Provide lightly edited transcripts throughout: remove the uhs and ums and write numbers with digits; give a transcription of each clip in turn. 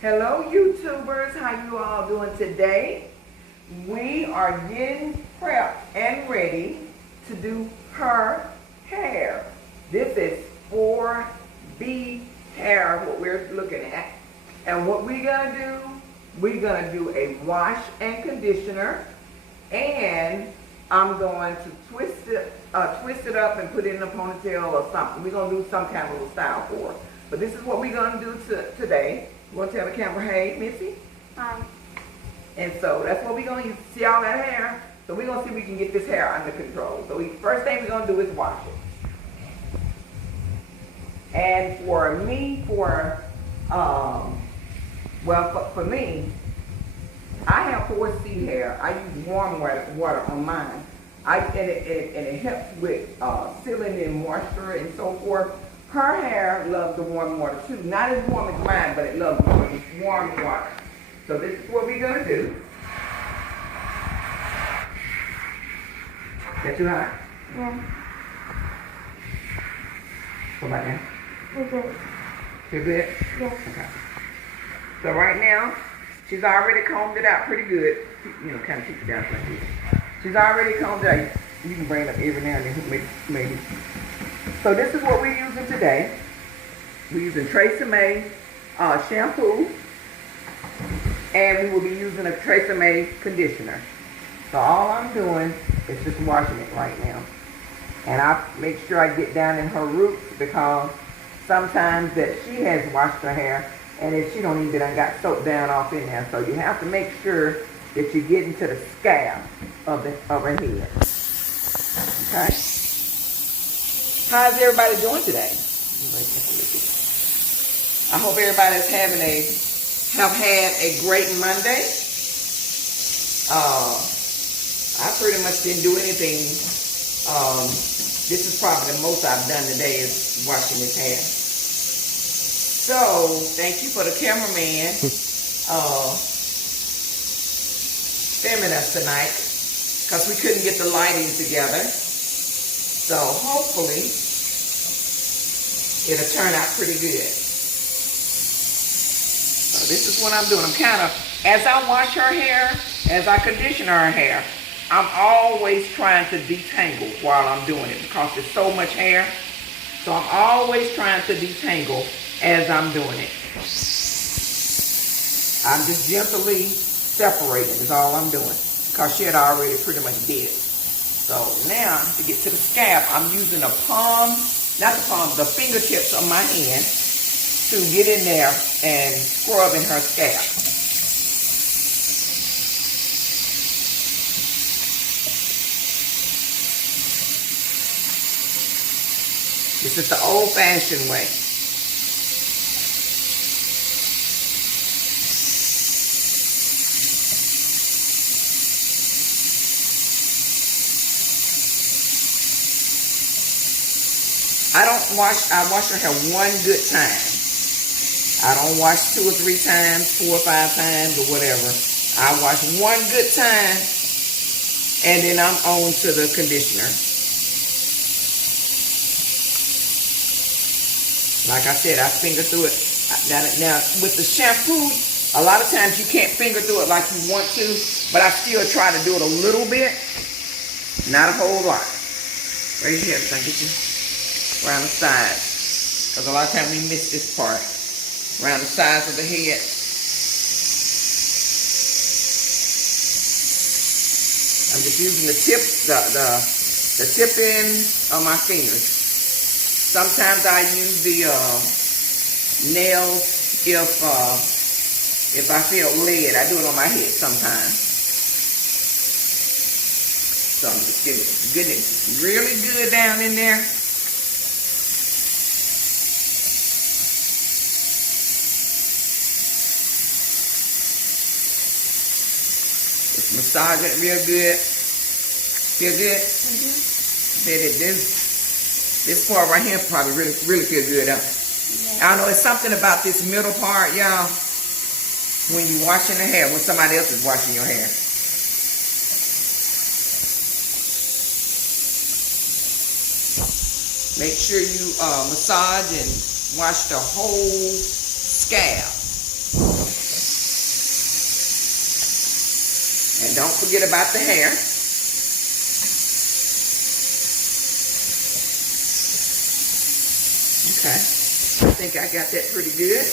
Hello YouTubers, how you all doing today? We are getting prepped and ready to do her hair. This is 4B hair, what we're looking at. And what we're gonna do a wash and conditioner, and I'm going to twist it up and put it in a ponytail or something. We're gonna do some kind of little style for it. But this is what we're gonna do today. You want to tell the camera, hey, Missy? Hi. And so that's what we're going to use. See all that hair? So we're going to see if we can get this hair under control. So first thing we're going to do is wash it. And for me, for me, I have 4C hair. I use warm water on mine. And it helps with sealing in moisture and so forth. Her hair loves the warm water too. Not as warm as mine, but it loves warm water. So this is what we're gonna do. Is that too hot? Yeah. What about now? We're good. Feel good? Yes. Okay. So right now, she's already combed it out pretty good. You know, kind of keep it down like this. She's already combed it out. You can bring it up every now and then, maybe. So this is what we're using today. We're using TRESemmé shampoo, and we will be using a TRESemmé conditioner. So all I'm doing is just washing it right now. And I make sure I get down in her roots, because sometimes that she has washed her hair, and if she don't even got soaked down off in there. So you have to make sure that you get into the scalp of her head. Okay? How's everybody doing today? I hope everybody's have had a great Monday. I pretty much didn't do anything. This is probably the most I've done today is washing his hair. So thank you for the cameraman filming us tonight, because we couldn't get the lighting together. So hopefully it'll turn out pretty good. So this is what I'm doing. I'm kind of, as I wash her hair, as I condition her hair, I'm always trying to detangle while I'm doing it, because there's so much hair. So I'm always trying to detangle as I'm doing it. I'm just gently separating is all I'm doing, because she had already pretty much did it. So now, to get to the scalp, I'm using the fingertips of my hand to get in there and scrub in her scalp. This is the old-fashioned way. I wash her hair one good time. I don't wash 2 or 3 times, 4 or 5 times, or whatever. I wash one good time, and then I'm on to the conditioner. Like I said, I finger through it. Now with the shampoo, a lot of times you can't finger through it like you want to, but I still try to do it a little bit, not a whole lot. Right here, so I get you around the sides, because a lot of times we miss this part, around the sides of the head. I'm just using the tip, the tip end of my fingers. Sometimes I use the nails if I feel lead. I do it on my head sometimes. So I'm just getting it really good down in there. Just massage it real good. Feel good? Mm-hmm. This part right here probably really feel good, huh? Yeah. I don't know, it's something about this middle part, y'all, when you're washing the hair, when somebody else is washing your hair. Make sure you massage and wash the whole scalp. don't forget about the hair. Okay, I think I got that pretty good.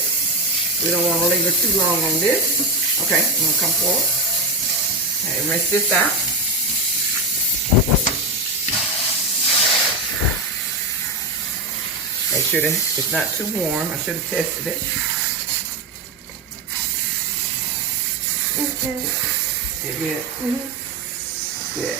We don't want to linger too long on this. Okay, I'm gonna come forward. Okay, rinse this out. Make sure that it's not too warm. I should have tested it. Good. Good.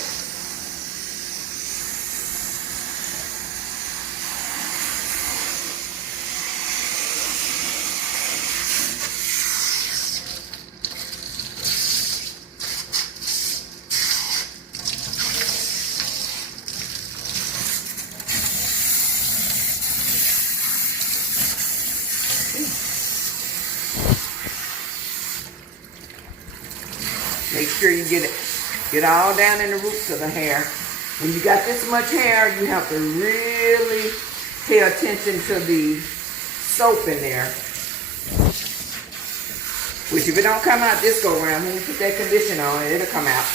Make sure you get all down in the roots of the hair. When you got this much hair, you have to really pay attention to the soap in there. Which if it don't come out this go around, when you put that conditioner on it, it'll come out.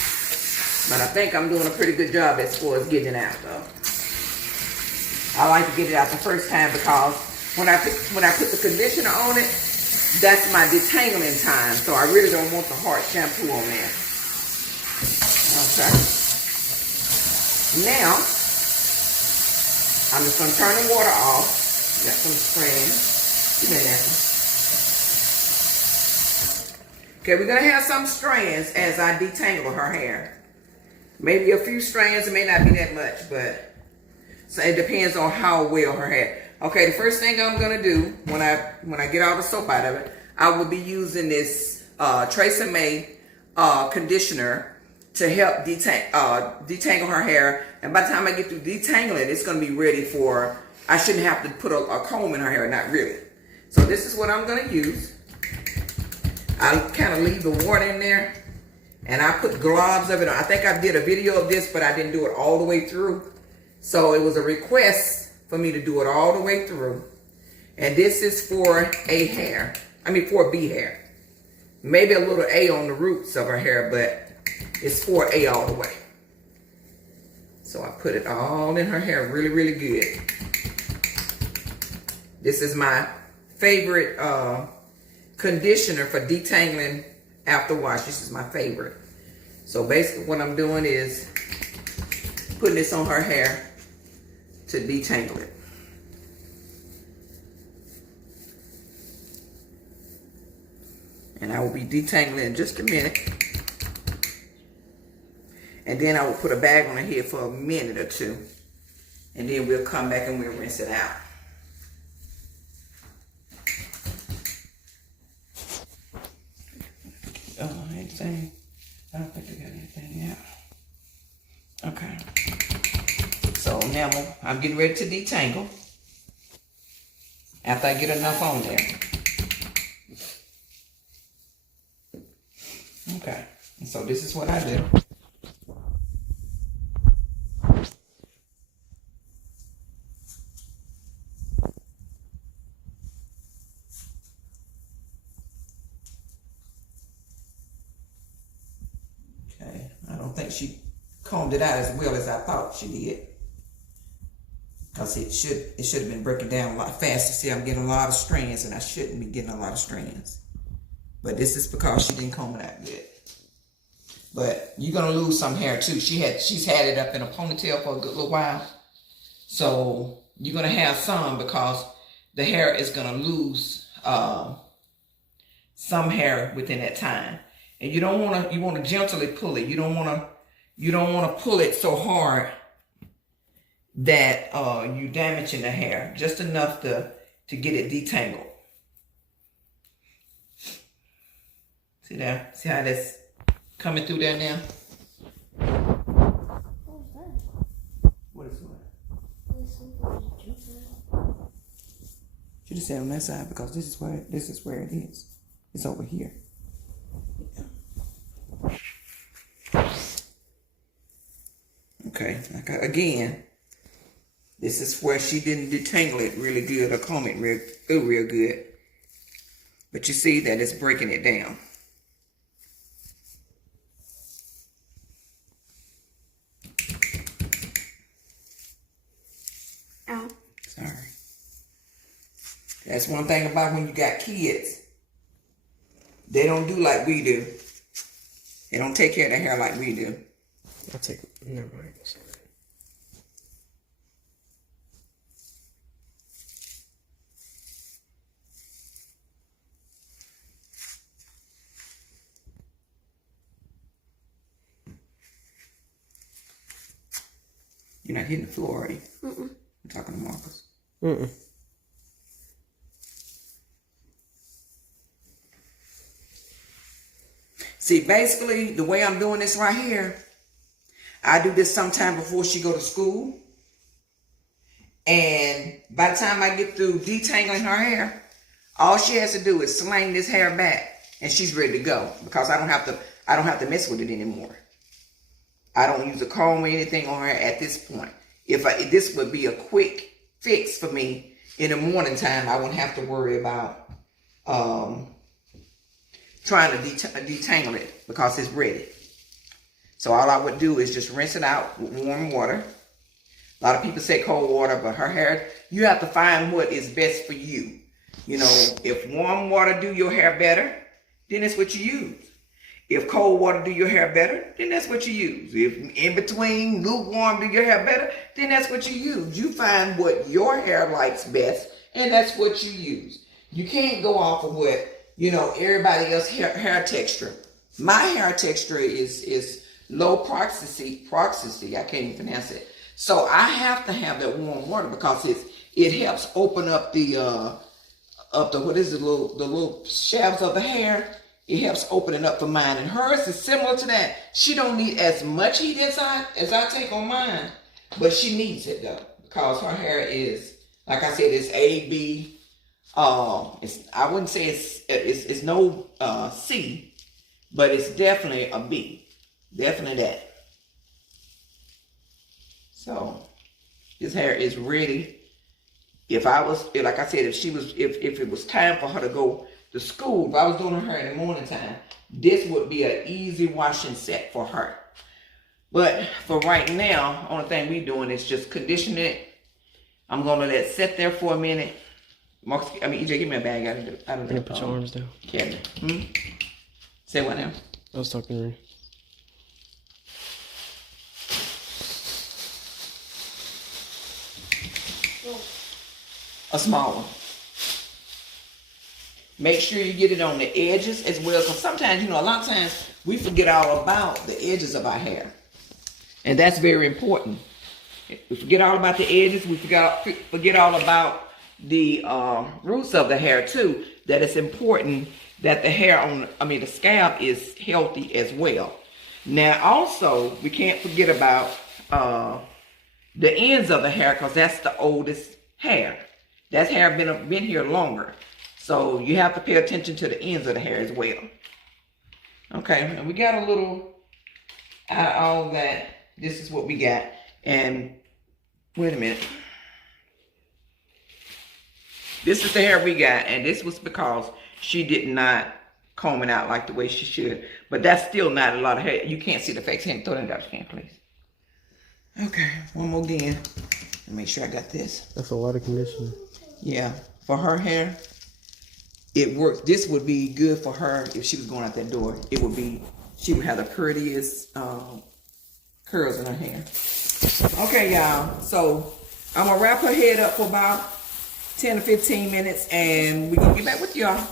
But I think I'm doing a pretty good job as far as getting it out though. I like to get it out the first time because when I put the conditioner on it, that's my detangling time. So I really don't want the hard shampoo on there. Okay. Now, I'm just going to turn the water off. Got some strands. Give me that. Okay, we're going to have some strands as I detangle her hair. Maybe a few strands. It may not be that much, but so it depends on how well her hair. Okay, the first thing I'm gonna do when I get all the soap out of it, I will be using this Tresemme conditioner to help detangle her hair. And by the time I get through detangling, it's gonna be ready for. I shouldn't have to put a comb in her hair, not really. So this is what I'm gonna use. I kind of leave the water in there, and I put globs of it on. I think I did a video of this, but I didn't do it all the way through. So it was a request for me to do it all the way through. And this is for A hair. I mean for B hair. Maybe a little A on the roots of her hair, but it's for A all the way. So I put it all in her hair really, really good. This is my favorite conditioner for detangling after wash. This is my favorite. So basically what I'm doing is putting this on her hair to detangle it. And I will be detangling in just a minute. And then I will put a bag on her head for a minute or two. And then we'll come back and we'll rinse it out. Anything? I don't think I got anything out. Okay. So now I'm getting ready to detangle. After I get enough on there. Okay. And so this is what I do. Okay. I don't think she combed it out as well as I thought she did. Because it should have been breaking down a lot faster. See, I'm getting a lot of strands and I shouldn't be getting a lot of strands. But this is because she didn't comb it out good. But you're gonna lose some hair too. She's had it up in a ponytail for a good little while. So you're gonna have some because the hair is gonna lose some hair within that time. And you wanna gently pull it. You don't wanna pull it so hard that you damaging the hair, just enough to get it detangled. See there? See how that's coming through there now? What is that? Should have said on that side because this is where it is. It's over here. Yeah. Okay, again. This is where she didn't detangle it really good or comb it real good. But you see that it's breaking it down. That's one thing about when you got kids. They don't do like we do. They don't take care of their hair like we do. Never mind. You're not hitting the floor, are you? I'm talking to Marcus. See, basically, the way I'm doing this right here, I do this sometime before she go to school. And by the time I get through detangling her hair, all she has to do is sling this hair back and she's ready to go, because I don't have to mess with it anymore. I don't use a comb or anything on her at this point. If this would be a quick fix for me in the morning time, I wouldn't have to worry about trying to detangle it, because it's ready. So all I would do is just rinse it out with warm water. A lot of people say cold water, but her hair, you have to find what is best for you. You know, if warm water do your hair better, then that's what you use. If cold water do your hair better, then that's what you use. If in between lukewarm do your hair better, then that's what you use. You find what your hair likes best, and that's what you use. You can't go off of what, you know, everybody else hair texture. My hair texture is low porosity. I can't even pronounce it. So I have to have that warm water, because it helps open up the little shafts of the hair. It helps open it up for mine, and hers is similar to that. She don't need as much heat as I take on mine, but she needs it though, because her hair is, like I said, it's AB. I wouldn't say it's no C, but it's definitely a B. Definitely that. So this hair is ready. If it was time for her to go to school, if I was doing her hair in the morning time, this would be an easy washing set for her. But for right now, only thing we doing is just condition it. I'm gonna let it sit there for a minute. EJ, give me a bag out of the put your arms down. cabinet. Say what now? I was talking to her. A small one. Make sure you get it on the edges as well, because sometimes, a lot of times we forget all about the edges of our hair. And that's very important. We forget all about the edges. We forget all about the roots of the hair too, that it's important that the hair the scalp is healthy as well. Now also, we can't forget about the ends of the hair, because that's the oldest hair. That hair been here longer. So you have to pay attention to the ends of the hair as well. Okay, and we got a little out of all that. This is what we got. And wait a minute. This is the hair we got, and this was because she did not comb it out like the way she should. But that's still not a lot of hair. You can't see the face. Hand, throw that in the garbage can, please. Okay, one more again. Make sure I got this. That's a lot of conditioner. Yeah, for her hair, it works. This would be good for her if she was going out that door. She would have the prettiest curls in her hair. Okay, y'all. So I'm gonna wrap her head up for about 10 to 15 minutes, and we're gonna get back with y'all.